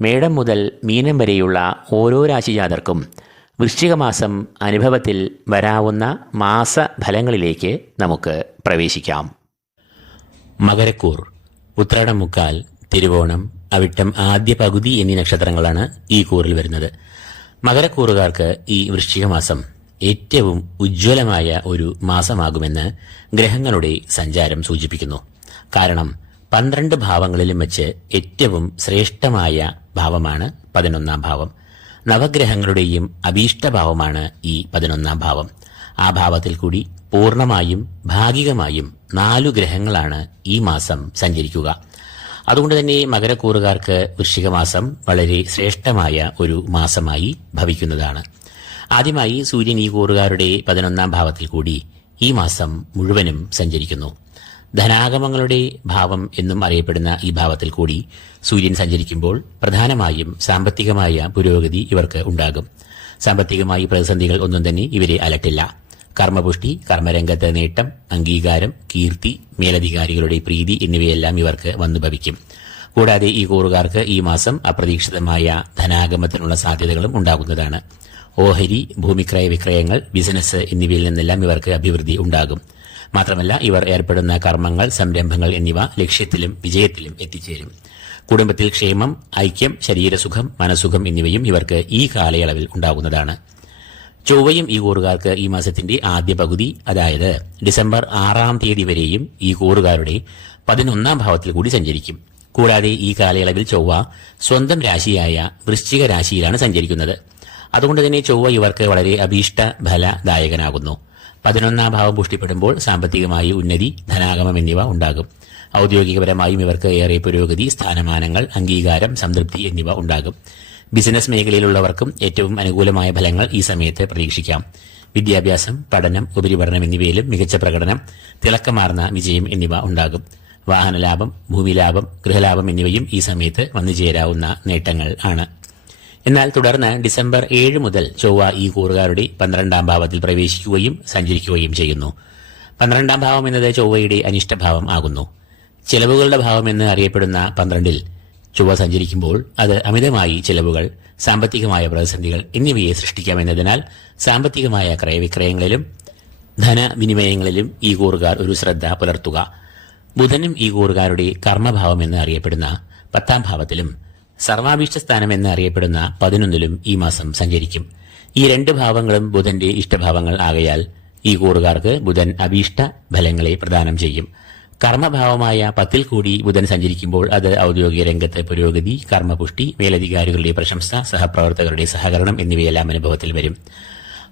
മേടം മുതൽ മീനം വരെയുള്ള ഓരോ രാശിജാതർക്കും വൃശ്ചികമാസം അനുഭവത്തിൽ വരാവുന്ന മാസഫലങ്ങളിലേക്ക് നമുക്ക് പ്രവേശിക്കാം. മകരക്കൂർ ഉത്രാടം മുക്കാൽ തിരുവോണം അവിട്ടം ആദ്യ പകുതി എന്നീ നക്ഷത്രങ്ങളാണ് ഈ കൂറിൽ വരുന്നത്. മകരക്കൂറുകാർക്ക് ഈ വൃശ്ചികമാസം ഏറ്റവും ഉജ്ജ്വലമായ ഒരു മാസമാകുമെന്ന് ഗ്രഹങ്ങളുടെ സഞ്ചാരം സൂചിപ്പിക്കുന്നു. കാരണം പന്ത്രണ്ട് ഭാവങ്ങളിലും വെച്ച് ഏറ്റവും ശ്രേഷ്ഠമായ ഭാവമാണ് പതിനൊന്നാം ഭാവം. നവഗ്രഹങ്ങളുടെയും അഭീഷ്ടഭാവമാണ് ഈ പതിനൊന്നാം ഭാവം. ആ ഭാവത്തിൽ കൂടി പൂർണമായും ഭാഗികമായും നാലു ഗ്രഹങ്ങളാണ് ഈ മാസം സഞ്ചരിക്കുക. അതുകൊണ്ട് തന്നെ മകരക്കൂറുകാർക്ക് വൃശ്ചികമാസം വളരെ ശ്രേഷ്ഠമായ ഒരു മാസമായി ഭവിക്കുന്നതാണ്. ആദ്യമായി സൂര്യൻ ഈ കൂറുകാരുടെ പതിനൊന്നാം ഭാവത്തിൽ കൂടി ഈ മാസം മുഴുവനും സഞ്ചരിക്കുന്നു. ധനാഗമങ്ങളുടെ ഭാവം എന്നും അറിയപ്പെടുന്ന ഈ ഭാവത്തിൽ കൂടി സൂര്യൻ സഞ്ചരിക്കുമ്പോൾ പ്രധാനമായും സാമ്പത്തികമായ പുരോഗതി ഇവർക്ക് ഉണ്ടാകും. സാമ്പത്തികമായി പ്രതിസന്ധികൾ ഒന്നും തന്നെ ഇവരെ അലട്ടില്ല. കർമ്മപുഷ്ടി കർമ്മരംഗത്തെ നേട്ടം അംഗീകാരം കീർത്തി മേലധികാരികളുടെ പ്രീതി എന്നിവയെല്ലാം ഇവർക്ക് വന്നു ഭവിക്കും. കൂടാതെ ഈ കൂറുകാർക്ക് ഈ മാസം അപ്രതീക്ഷിതമായ ധനാഗമത്തിനുള്ള സാധ്യതകളും ഉണ്ടാകുന്നതാണ്. ഓഹരി ഭൂമിക്രയ വിക്രയങ്ങൾ ബിസിനസ് എന്നിവയിൽ നിന്നെല്ലാം ഇവർക്ക് അഭിവൃദ്ധി ഉണ്ടാകും. മാത്രമല്ല ഇവർ ഏർപ്പെടുന്ന കർമ്മങ്ങൾ സംരംഭങ്ങൾ എന്നിവ ലക്ഷ്യത്തിലും വിജയത്തിലും എത്തിച്ചേരും. കുടുംബത്തിൽ ക്ഷേമം ഐക്യം ശരീരസുഖം മനസുഖം എന്നിവയും ഇവർക്ക് ഈ കാലയളവിൽ ഉണ്ടാകുന്നതാണ്. ചൊവ്വയും ഈ കൂറുകാർക്ക് ഈ മാസത്തിന്റെ ആദ്യ പകുതി അതായത് ഡിസംബർ ആറാം തീയതി വരെയും ഈ കൂറുകാരുടെ പതിനൊന്നാം ഭാവത്തിൽ കൂടി സഞ്ചരിക്കും. കൂടാതെ ഈ കാലയളവിൽ ചൊവ്വ സ്വന്തം രാശിയായ വൃശ്ചിക രാശിയിലാണ് സഞ്ചരിക്കുന്നത്. അതുകൊണ്ട് തന്നെ ചൊവ്വ ഇവർക്ക് വളരെ അഭീഷ്ട ഫലദായകനാകുന്നു പതിനൊന്നാം ഭാവം പുഷ്ടിപ്പെടുമ്പോൾ സാമ്പത്തികമായി ഉന്നതി ധനാഗമം എന്നിവ ഉണ്ടാകും. ഔദ്യോഗികപരമായും ഇവർക്ക് ഏറെ പുരോഗതി സ്ഥാനമാനങ്ങൾ അംഗീകാരം സംതൃപ്തി എന്നിവ ഉണ്ടാകും. ബിസിനസ് മേഖലയിലുള്ളവർക്കും ഏറ്റവും അനുകൂലമായ ഫലങ്ങൾ ഈ സമയത്ത് പ്രതീക്ഷിക്കാം. വിദ്യാഭ്യാസം പഠനം ഉപരിപഠനം എന്നിവയിലും മികച്ച പ്രകടനം തിളക്കമാർന്ന വിജയം എന്നിവ ഉണ്ടാകും. വാഹനലാഭം ഭൂമിലാഭം ഗൃഹലാഭം എന്നിവയും ഈ സമയത്ത് വന്നുചേരാവുന്ന നേട്ടങ്ങൾ ആണ്. എന്നാൽ തുടർന്ന് ഡിസംബർ ഏഴ് മുതൽ ചൊവ്വ ഈ കൂറുകാരുടെ പന്ത്രണ്ടാം ഭാവത്തിൽ പ്രവേശിക്കുകയും സഞ്ചരിക്കുകയും ചെയ്യുന്നു. പന്ത്രണ്ടാം ഭാവം എന്നത് ചൊവ്വയുടെ അനിഷ്ടഭാവം ആകുന്നു. ചെലവുകളുടെ ഭാവം എന്ന് അറിയപ്പെടുന്ന പന്ത്രണ്ടിൽ ചൊവ്വ സഞ്ചരിക്കുമ്പോൾ അത് അമിതമായി ചെലവുകൾ സാമ്പത്തികമായ പ്രതിസന്ധികൾ എന്നിവയെ സൃഷ്ടിക്കാമെന്നതിനാൽ സാമ്പത്തികമായ ക്രയവിക്രയങ്ങളിലും ധനവിനിമയങ്ങളിലും ഈ കൂറുകാർ ഒരു ശ്രദ്ധ പുലർത്തുക. ബുധനും ഈ കൂറുകാരുടെ കർമ്മഭാവം എന്ന് അറിയപ്പെടുന്ന പത്താം ഭാവത്തിലും സർവാഭീഷ്ട സ്ഥാനം എന്നറിയപ്പെടുന്ന പതിനൊന്നിലും ഈ മാസം സഞ്ചരിക്കും. ഈ രണ്ട് ഭാവങ്ങളും ബുധന്റെ ഇഷ്ടഭാവങ്ങൾ ആകയാൽ ഈ കൂറുകാർക്ക് ബുധൻ അഭീഷ്ട ഫലങ്ങളെ പ്രദാനം ചെയ്യും. കർമ്മഭാവമായ പത്തിൽ കൂടി ബുധൻ സഞ്ചരിക്കുമ്പോൾ അത് ഔദ്യോഗിക രംഗത്ത് പുരോഗതി കർമ്മപുഷ്ടി മേലധികാരികളുടെ പ്രശംസ സഹപ്രവർത്തകരുടെ സഹകരണം എന്നിവയെല്ലാം അനുഭവത്തിൽ വരും.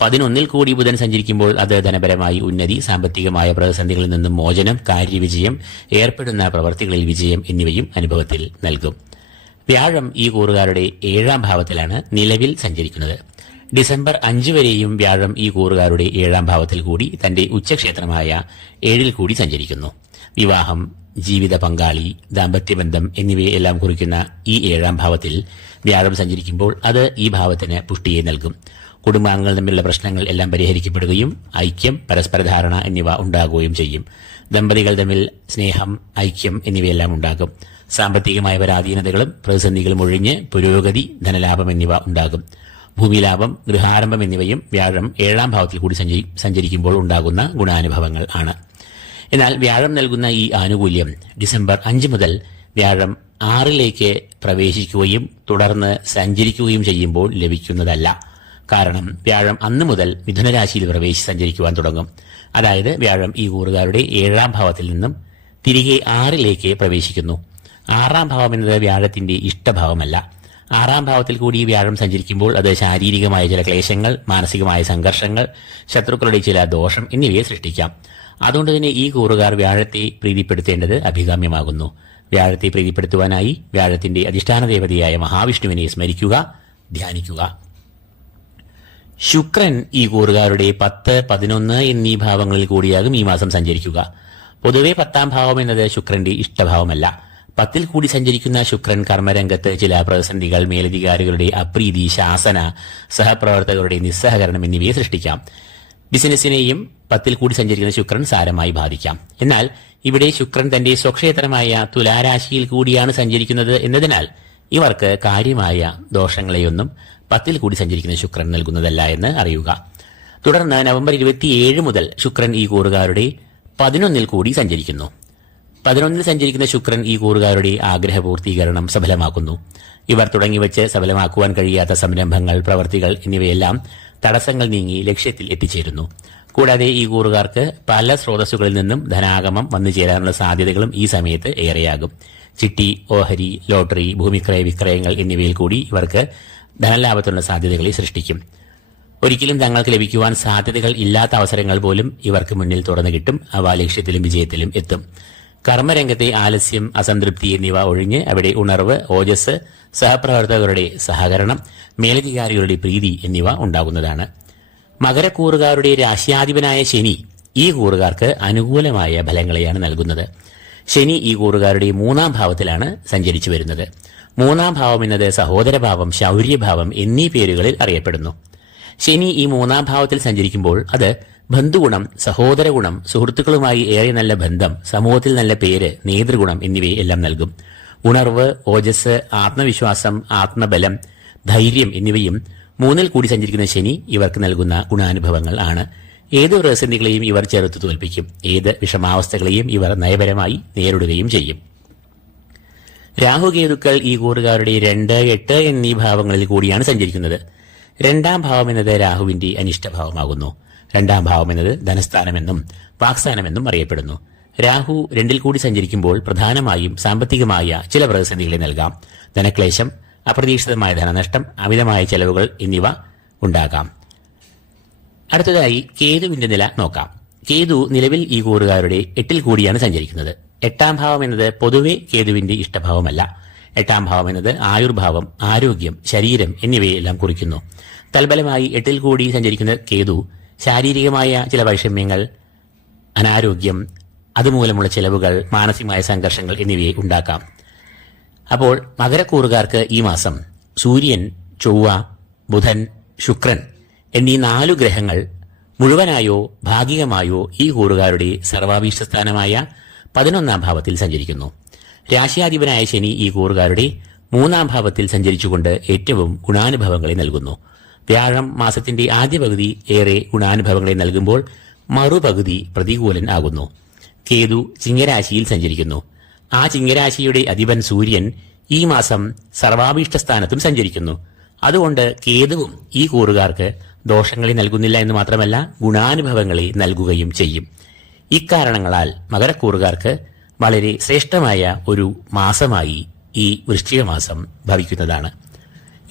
പതിനൊന്നിൽ കൂടി ബുധൻ സഞ്ചരിക്കുമ്പോൾ അത് ധനപരമായി ഉന്നതി സാമ്പത്തികമായ പ്രതിസന്ധികളിൽ നിന്നും മോചനം കാര്യവിജയം ഏർപ്പെടുന്ന പ്രവർത്തികളിൽ വിജയം എന്നിവയും അനുഭവത്തിൽ നൽകും. വ്യാഴം ഈ കൂറുകാരുടെ ഏഴാം ഭാവത്തിലാണ് നിലവിൽ സഞ്ചരിക്കുന്നത്. ഡിസംബർ അഞ്ച് വരെയും വ്യാഴം ഈ കൂറുകാരുടെ ഏഴാം ഭാവത്തിൽ കൂടി തന്റെ ഉച്ചക്ഷേത്രമായ ഏഴിൽ കൂടി സഞ്ചരിക്കുന്നു. വിവാഹം ജീവിത പങ്കാളി ദാമ്പത്യബന്ധം എന്നിവയെല്ലാം കുറിക്കുന്ന ഈ ഏഴാം ഭാവത്തിൽ വ്യാഴം സഞ്ചരിക്കുമ്പോൾ അത് ഈ ഭാവത്തിന് പുഷ്ടിയെ നൽകും. കുടുംബാംഗങ്ങൾ തമ്മിലുള്ള പ്രശ്നങ്ങൾ എല്ലാം പരിഹരിക്കപ്പെടുകയും ഐക്യം പരസ്പര ധാരണ എന്നിവ ഉണ്ടാകുകയും ചെയ്യും. ദമ്പതികൾ തമ്മിൽ സ്നേഹം ഐക്യം എന്നിവയെല്ലാം ഉണ്ടാകും. സാമ്പത്തികമായ പരാധീനതകളും പ്രതിസന്ധികളും ഒഴിഞ്ഞ് പുരോഗതി ധനലാഭം എന്നിവ ഉണ്ടാകും. ഭൂമിലാഭം ഗൃഹാരംഭം എന്നിവയും വ്യാഴം ഏഴാം ഭാവത്തിൽ കൂടി സഞ്ചരി സഞ്ചരിക്കുമ്പോൾ ഉണ്ടാകുന്ന ഗുണാനുഭവങ്ങൾ ആണ്. എന്നാൽ വ്യാഴം നൽകുന്ന ഈ ആനുകൂല്യം ഡിസംബർ അഞ്ച് മുതൽ വ്യാഴം ആറിലേക്ക് പ്രവേശിക്കുകയും തുടർന്ന് സഞ്ചരിക്കുകയും ചെയ്യുമ്പോൾ ലഭിക്കുന്നതല്ല. കാരണം വ്യാഴം അന്ന് മുതൽ മിഥുനരാശിയിൽ പ്രവേശിച്ച് സഞ്ചരിക്കുവാൻ തുടങ്ങും. അതായത് വ്യാഴം ഈ കൂറുകാരുടെ ഏഴാം ഭാവത്തിൽ നിന്നും തിരികെ ആറിലേക്ക് പ്രവേശിക്കുന്നു. ആറാം ഭാവം എന്നത് വ്യാഴത്തിന്റെ ഇഷ്ടഭാവമല്ല. ആറാം ഭാവത്തിൽ കൂടി വ്യാഴം സഞ്ചരിക്കുമ്പോൾ അത് ശാരീരികമായ ചില ക്ലേശങ്ങൾ മാനസികമായ സംഘർഷങ്ങൾ ശത്രുക്കളുടെ ചില ദോഷം എന്നിവയെ സൃഷ്ടിക്കാം. അതുകൊണ്ട് തന്നെ ഈ കൂറുകാർ വ്യാഴത്തെ പ്രീതിപ്പെടുത്തേണ്ടത് അഭികാമ്യമാകുന്നു. വ്യാഴത്തെ പ്രീതിപ്പെടുത്തുവാനായി വ്യാഴത്തിന്റെ അധിഷ്ഠാന ദേവതയായ മഹാവിഷ്ണുവിനെ സ്മരിക്കുക ധ്യാനിക്കുക. ശുക്രൻ ഈ കൂറുകാരുടെ പത്ത് പതിനൊന്ന് എന്നീ ഭാവങ്ങളിൽ കൂടിയാകും ഈ മാസം സഞ്ചരിക്കുക. പൊതുവെ പത്താം ഭാവം എന്നത് ശുക്രന്റെ ഇഷ്ടഭാവമല്ല. പത്തിൽ കൂടി സഞ്ചരിക്കുന്ന ശുക്രൻ കർമ്മരംഗത്ത് ചില പ്രതിസന്ധികൾ മേലധികാരികളുടെ അപ്രീതി ശാസന സഹപ്രവർത്തകരുടെ നിസ്സഹകരണം എന്നിവയെ സൃഷ്ടിക്കാം. ബിസിനസിനെയും പത്തിൽ കൂടി സഞ്ചരിക്കുന്ന ശുക്രൻ സാരമായി ബാധിക്കാം. എന്നാൽ ഇവിടെ ശുക്രൻ തന്റെ സ്വക്ഷേത്രമായ തുലാരാശിയിൽ കൂടിയാണ് സഞ്ചരിക്കുന്നത് എന്നതിനാൽ ഇവർക്ക് കാര്യമായ ദോഷങ്ങളെയൊന്നും പത്തിൽ കൂടി സഞ്ചരിക്കുന്ന ശുക്രൻ നൽകുന്നതല്ല എന്ന് അറിയുക. തുടർന്ന് നവംബർ ഇരുപത്തിയേഴ് മുതൽ ശുക്രൻ ഈ കൂറുകാരുടെ പതിനൊന്നിൽ കൂടി സഞ്ചരിക്കുന്നു. പതിനൊന്നിൽ സഞ്ചരിക്കുന്ന ശുക്രൻ ഈ കൂറുകാരുടെ ആഗ്രഹ പൂർത്തീകരണം സഫലമാക്കുന്നു. ഇവർ തുടങ്ങിവെച്ച് സഫലമാക്കുവാൻ കഴിയാത്ത സംരംഭങ്ങൾ പ്രവൃത്തികൾ എന്നിവയെല്ലാം തടസ്സങ്ങൾ നീങ്ങി ലക്ഷ്യത്തിൽ എത്തിച്ചേരുന്നു. കൂടാതെ ഈ കൂറുകാർക്ക് പല സ്രോതസ്സുകളിൽ നിന്നും ധനാഗമം വന്നു ചേരാനുള്ള സാധ്യതകളും ഈ സമയത്ത് ഏറെയാകും. ചിട്ടി ഓഹരി ലോട്ടറി ഭൂമിക്രയ വിക്രയങ്ങൾ എന്നിവയിൽ കൂടി ഇവർക്ക് ധനലാഭത്തിനുള്ള സാധ്യതകളെ സൃഷ്ടിക്കും. ഒരിക്കലും തങ്ങൾക്ക് ലഭിക്കുവാൻ സാധ്യതകൾ ഇല്ലാത്ത അവസരങ്ങൾ പോലും ഇവർക്ക് മുന്നിൽ തുറന്നു കിട്ടും. അവ ലക്ഷ്യത്തിലും വിജയത്തിലും എത്തും. കർമ്മരംഗത്തെ ആലസ്യം അസംതൃപ്തി എന്നിവ ഒഴിഞ്ഞ് അവിടെ ഉണർവ് ഓജസ് സഹപ്രവർത്തകരുടെ സഹകരണം മേലധികാരികളുടെ പ്രീതി എന്നിവ ഉണ്ടാകുന്നതാണ്. മകരക്കൂറുകാരുടെ രാശ്യാധിപനായ ശനി ഈ കൂറുകാർക്ക് അനുകൂലമായ ഫലങ്ങളെയാണ് നൽകുന്നത്. ശനി ഈ കൂറുകാരുടെ മൂന്നാം ഭാവത്തിലാണ് സഞ്ചരിച്ചു വരുന്നത്. മൂന്നാം ഭാവം എന്നത് സഹോദരഭാവം ശൗര്യഭാവം എന്നീ പേരുകളിൽ അറിയപ്പെടുന്നു. ശനി ഈ മൂന്നാം ഭാവത്തിൽ സഞ്ചരിക്കുമ്പോൾ അത് ബന്ധുഗുണം സഹോദരഗുണം സുഹൃത്തുക്കളുമായി ഏറെ നല്ല ബന്ധം സമൂഹത്തിൽ നല്ല പേര് നേതൃഗുണം എന്നിവയെ എല്ലാം നൽകും. ഉണർവ് ഓജസ് ആത്മവിശ്വാസം ആത്മബലം ധൈര്യം എന്നിവയും മൂന്നിൽ കൂടി സഞ്ചരിക്കുന്ന ശനി ഇവർക്ക് നൽകുന്ന ഗുണാനുഭവങ്ങൾ ആണ്. ഏത് പ്രതിസന്ധികളെയും ഇവർ ചെറുത്തു തോൽപ്പിക്കും. ഏത് വിഷമാവസ്ഥകളെയും ഇവർ നയപരമായി നേരിടുകയും ചെയ്യും. രാഹുകേതുക്കൾ ഈ കൂറുകാരുടെ രണ്ട് എട്ട് എന്നീ ഭാവങ്ങളിൽ കൂടിയാണ് സഞ്ചരിക്കുന്നത്. രണ്ടാം ഭാവം എന്നത് രാഹുവിന്റെ അനിഷ്ടഭാവമാകുന്നു. രണ്ടാം ഭാവം എന്നത് ധനസ്ഥാനമെന്നും വാക്സ്ഥാനമെന്നും അറിയപ്പെടുന്നു. രാഹു രണ്ടിൽ കൂടി സഞ്ചരിക്കുമ്പോൾ പ്രധാനമായും സാമ്പത്തികമായ ചില പ്രതിസന്ധികളെ നൽകാം. ധനക്ലേശം അപ്രതീക്ഷിതമായ ധനനഷ്ടം അമിതമായ ചെലവുകൾ എന്നിവ ഉണ്ടാകാം. അടുത്തതായി കേതുവിന്റെ നില നോക്കാം. കേതു നിലവിൽ ഈ കൂറുകാരുടെ എട്ടിൽ കൂടിയാണ് സഞ്ചരിക്കുന്നത്. എട്ടാം ഭാവം എന്നത് പൊതുവെ കേതുവിന്റെ ഇഷ്ടഭാവമല്ല. എട്ടാം ഭാവം എന്നത് ആയുർഭാവം ആരോഗ്യം ശരീരം എന്നിവയെല്ലാം കുറിക്കുന്നു. തൽബലമായി എട്ടിൽ കൂടി സഞ്ചരിക്കുന്ന കേതു. ശാരീരികമായ ചില വൈഷമ്യങ്ങൾ അനാരോഗ്യം അതുമൂലമുള്ള ചെലവുകൾ മാനസികമായ സംഘർഷങ്ങൾ എന്നിവയെ ഉണ്ടാക്കാം. അപ്പോൾ മകരക്കൂറുകാർക്ക് ഈ മാസം സൂര്യൻ ചൊവ്വ ബുധൻ ശുക്രൻ എന്നീ നാലു ഗ്രഹങ്ങൾ മുഴുവനായോ ഭാഗികമായോ ഈ കൂറുകാരുടെ സർവാഭീഷ്ടസ്ഥാനമായ പതിനൊന്നാം ഭാവത്തിൽ സഞ്ചരിക്കുന്നു. രാശിയാധിപനായ ശനി ഈ കൂറുകാരുടെ മൂന്നാം ഭാവത്തിൽ സഞ്ചരിച്ചുകൊണ്ട് ഏറ്റവും ഗുണാനുഭവങ്ങളെ നൽകുന്നു. വ്യാഴം മാസത്തിന്റെ ആദ്യ പകുതി ഏറെ ഗുണാനുഭവങ്ങളെ നൽകുമ്പോൾ മറുപകുതി പ്രതികൂലൻ ആകുന്നു. കേതു ചിങ്ങരാശിയിൽ സഞ്ചരിക്കുന്നു. ആ ചിങ്ങരാശിയുടെ അധിപൻ സൂര്യൻ ഈ മാസം സർവാഭീഷ്ട സ്ഥാനത്തും സഞ്ചരിക്കുന്നു. അതുകൊണ്ട് കേതുവും ഈ കൂറുകാർക്ക് ദോഷങ്ങളെ നൽകുന്നില്ല എന്ന് മാത്രമല്ല ഗുണാനുഭവങ്ങളെ നൽകുകയും ചെയ്യും. ഇക്കാരണങ്ങളാൽ മകരക്കൂറുകാർക്ക് വളരെ ശ്രേഷ്ഠമായ ഒരു മാസമായി ഈ വൃശ്ചിക മാസം ഭവിക്കുന്നതാണ്.